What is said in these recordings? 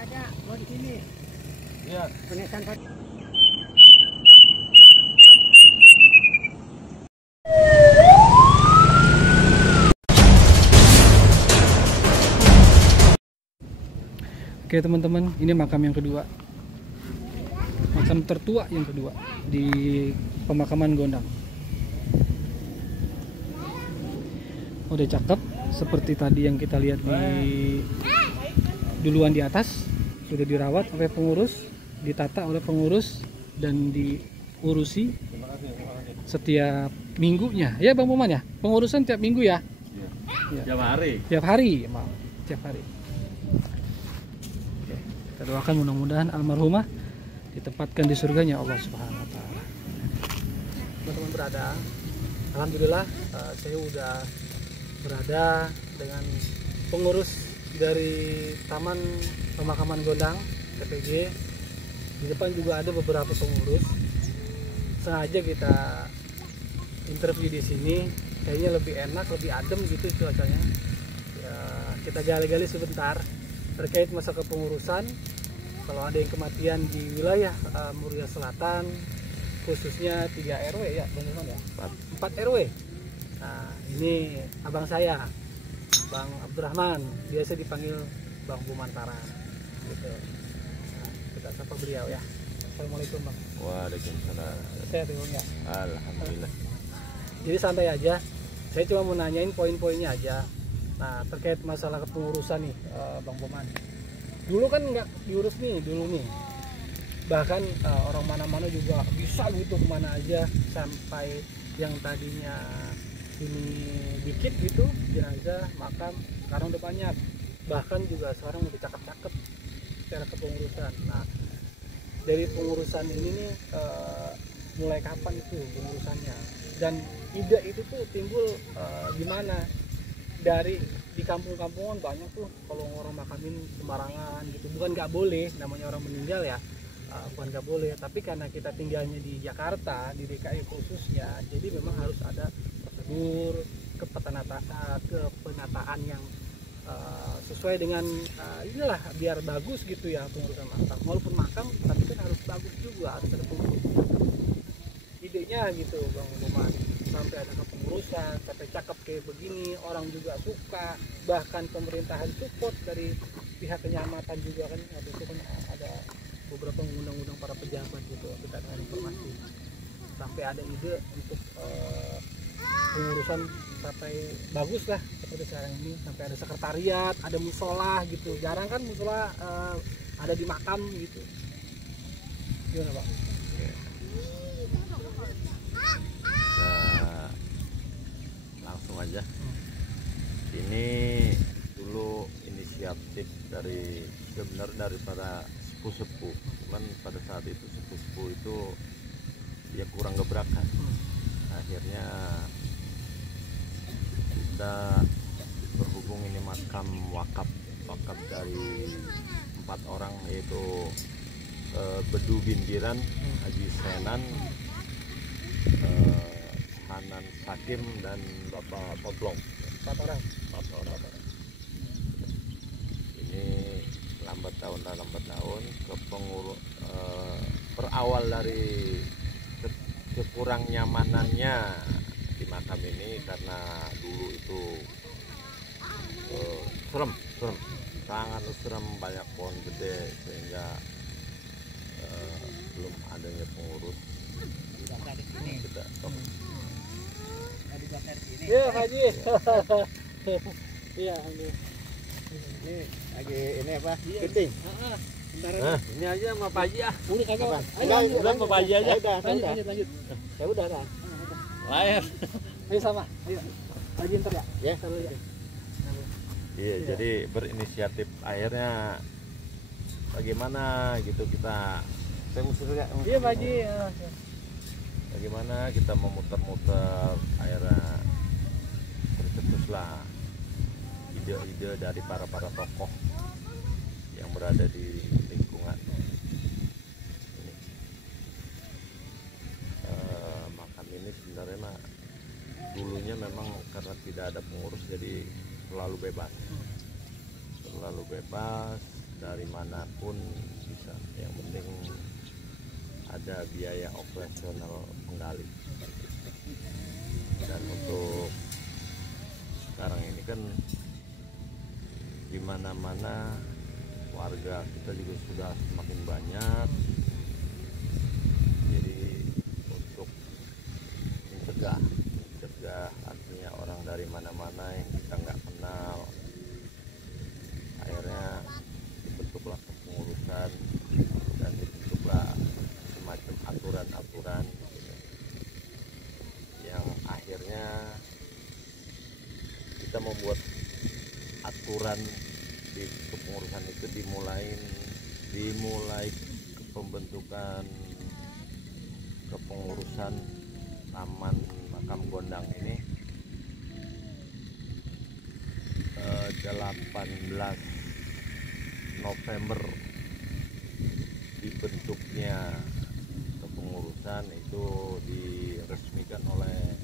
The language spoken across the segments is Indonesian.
ada buat sini. Iya. Penesan foto. Oke teman-teman, ini makam yang kedua, makam tertua yang kedua di pemakaman Gondang. Udah cakep seperti tadi yang kita lihat di duluan di atas, sudah dirawat oleh pengurus, ditata oleh pengurus dan diurusi setiap minggunya. Ya Bang Muman ya, pengurusan tiap minggu ya? Ya. Tiap hari. Tiap hari, maaf, tiap hari. Kita doakan mudah-mudahan almarhumah ditempatkan di surganya Allah Subhanahu wa taala. Teman-teman berada, alhamdulillah saya udah berada dengan pengurus dari Taman Pemakaman Gondang TPG. Di depan juga ada beberapa pengurus. Sengaja kita interview di sini, kayaknya lebih enak, lebih adem gitu cuacanya. Ya, kita gali-gali sebentar terkait masa kepengurusan. Kalau ada yang kematian di wilayah Muria Selatan, khususnya 3 RW ya, Bang ya? 4 RW. Nah, ini abang saya, Bang Abdurrahman, biasa dipanggil Bang Bumantara. Gitu. Nah, kita sapa beliau ya. Assalamualaikum Bang. Waalaikumsalam. Sehat ya Bang ya? Alhamdulillah. Jadi santai aja. Saya cuma mau nanyain poin-poinnya aja. Nah, terkait masalah kepengurusan nih, Bang Boman. Dulu kan nggak diurus nih, dulu nih. Bahkan orang mana-mana juga bisa gitu kemana aja, sampai yang tadinya ini dikit gitu jenazah makam sekarang udah banyak. Bahkan juga sekarang udah cakep-cakep secara kepengurusan. Nah, dari pengurusan ini nih mulai kapan itu pengurusannya? Dan ide itu tuh timbul gimana? Dari di kampung-kampungan banyak tuh kalau orang makamin sembarangan gitu, bukan nggak boleh, namanya orang meninggal ya, bukan nggak boleh, tapi karena kita tinggalnya di Jakarta, di DKI khususnya, jadi memang harus ada prosedur kepenataan yang sesuai dengan inilah biar bagus gitu ya pengurusan makam. Walaupun makam tapi kan harus bagus juga, harus ada pengurus. Idenya gitu Bang Boman, sampai ada kepengurusan, sampai cakep kayak begini, orang juga suka, bahkan pemerintahan support dari pihak kenyamatan juga kan, habis itu kan ada beberapa undang-undang para pejabat gitu, kita ada informasi, sampai ada ide untuk pengurusan sampai bagus lah seperti sekarang ini, sampai ada sekretariat, ada musola gitu, jarang kan musola ada di makam gitu. Gimana Pak? Langsung aja. Ini dulu inisiatif dari sebenarnya dari para sepuh-sepuh, cuman pada saat itu sepuh-sepuh itu ya kurang gebrakan. Akhirnya kita berhubung ini makam wakaf dari 4 orang, yaitu Bedu Bindiran, Haji Senan, Hanan Sakim, dan Bapak Poblong. 4 orang. Ini lambat tahun ke berawal dari kekurang nyamanannya di makam ini, karena dulu itu serem, sangat serem, banyak pohon gede, sehingga belum adanya pengurus kita. Iya Haji. Iya alhamdulillah. Ini lagi ini apa? Penting. Ini aja sama Pak Haji ah. Udah kagak. Udah sama Pak Haji aja. Lanjut. Ya udah dah. Lahir. Ayo sama. Ayo. Haji ntar ya. Ya. Iya, jadi berinisiatif akhirnya bagaimana gitu kita. Saya mesti lihat. Iya Pak Haji. Bagaimana kita memutar-mutar, akhirnya tercetuslah ide-ide dari para tokoh yang berada di lingkungan ini. Makam ini sebenarnya dulunya memang karena tidak ada pengurus, jadi selalu bebas dari manapun bisa, yang penting ada biaya operasional penggali. Dan untuk sekarang ini kan di mana-mana warga kita juga sudah semakin banyak, jadi untuk mencegah artinya orang dari mana-mana yang kita nggak kenal, akhirnya dibentuklah kepengurusan dan dibentuklah semacam aturan-aturan gitu, yang akhirnya kita membuat aturan di kepengurusan itu dimulai pembentukan kepengurusan Taman Makam Gondang ini 18 November dibentuknya kepengurusan itu diresmikan oleh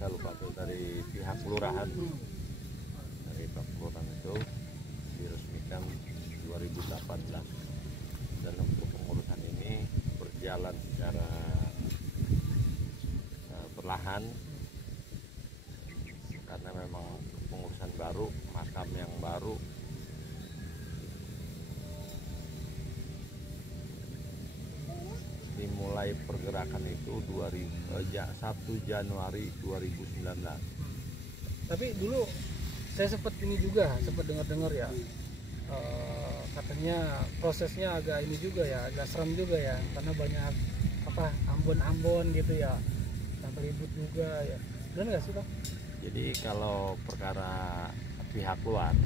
saya lupa tuh, dari pihak kelurahan, dari Pak Kelurahan itu diresmikan 2018, dan untuk pengurusan ini berjalan secara perlahan karena memang pengurusan baru, makam yang baru. Dimulai pergerakan itu 1 Januari 2019. Tapi dulu saya sempat dengar ya, katanya prosesnya agak ini juga ya, agak serem juga ya, karena banyak ambon-ambon gitu ya, sampai ribut juga ya. Benar nggak sih Pak? Jadi kalau perkara pihak luar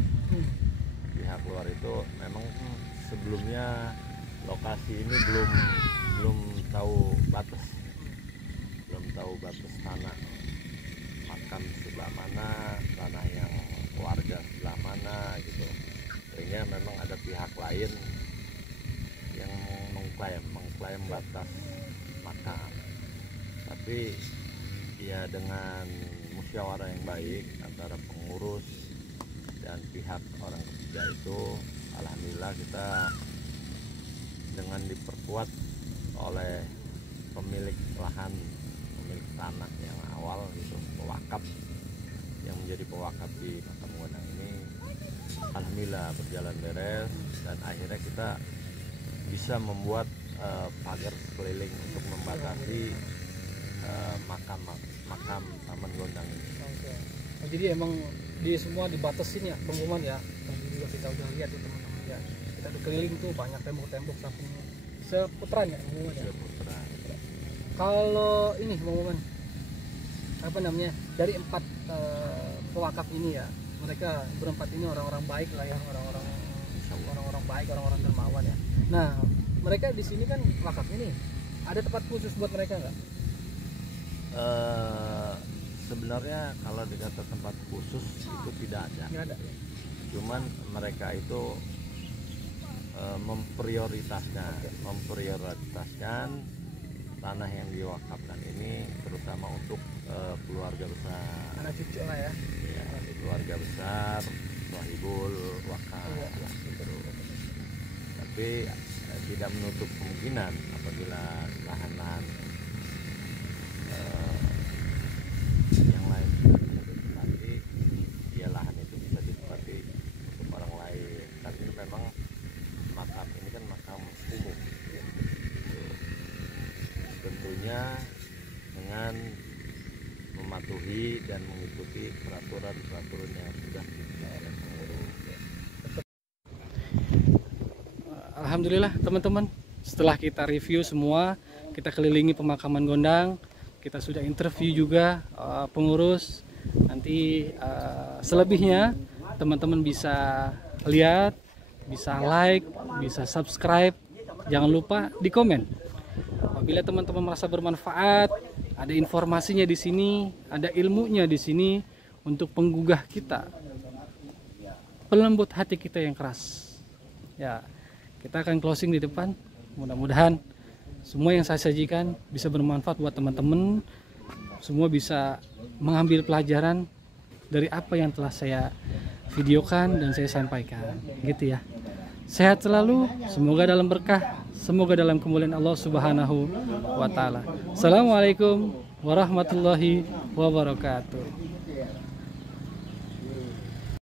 itu memang sebelumnya lokasi ini belum tahu batas tanah makam sebelah mana, tanah yang warga sebelah mana gitu, sehingga memang ada pihak lain yang mengklaim batas makam. Tapi ya dengan musyawarah yang baik antara pengurus dan pihak orang ketiga itu, alhamdulillah kita dengan diperkuat oleh pemilik lahan, pemilik tanah yang awal gitu, pewakaf yang menjadi pewakaf di Makam Gondang ini, alhamdulillah berjalan beres, dan akhirnya kita bisa membuat pagar sekeliling untuk membatasi makam Taman Gondang ini. Oke. Nah, jadi emang di semua dibatasin ya pengumuman ya. Tadi juga kita udah lihat ya teman-teman ya. Kita udah keliling tuh banyak tembok-tembok samping seputaran ya pengumuman ya. Seputaran. Kalau ini pengumuman apa namanya, dari 4 pewakaf ini ya, mereka berempat ini orang-orang baik lah ya, orang-orang baik, orang-orang dermawan ya. Nah, mereka di sini kan wakaf ini ada tempat khusus buat mereka nggak? Sebenarnya kalau dikata tempat khusus itu tidak ada. Nggak ada. Cuman mereka itu memprioritaskan tanah yang diwakafkan ini, terutama untuk keluarga besar, Anak cucu lah ya. ya, keluarga besar, wahibul wakaf, gitu. Tapi tidak menutup kemungkinan apabila lahan-lahan yang lain bisa ditempati, ya lahan itu bisa ditempati untuk orang lain. Tapi memang makam ini kan makam umum, tentunya dengan mematuhi dan mengikuti peraturan-peraturan yang sudah ditetapkan oleh pengurus. Alhamdulillah teman-teman, setelah kita review semua, kita kelilingi pemakaman Gondang, kita sudah interview juga pengurus. Nanti selebihnya teman-teman bisa lihat, bisa like, bisa subscribe. Jangan lupa di komen. Apabila teman-teman merasa bermanfaat, ada informasinya di sini, ada ilmunya di sini untuk penggugah kita, pelembut hati kita yang keras. Ya, kita akan closing di depan. Mudah-mudahan semua yang saya sajikan bisa bermanfaat buat teman-teman. semua bisa mengambil pelajaran dari apa yang telah saya videokan dan saya sampaikan, gitu ya. Sehat selalu, semoga dalam berkah, semoga dalam kemuliaan Allah Subhanahu wa taala. Assalamualaikum warahmatullahi wabarakatuh.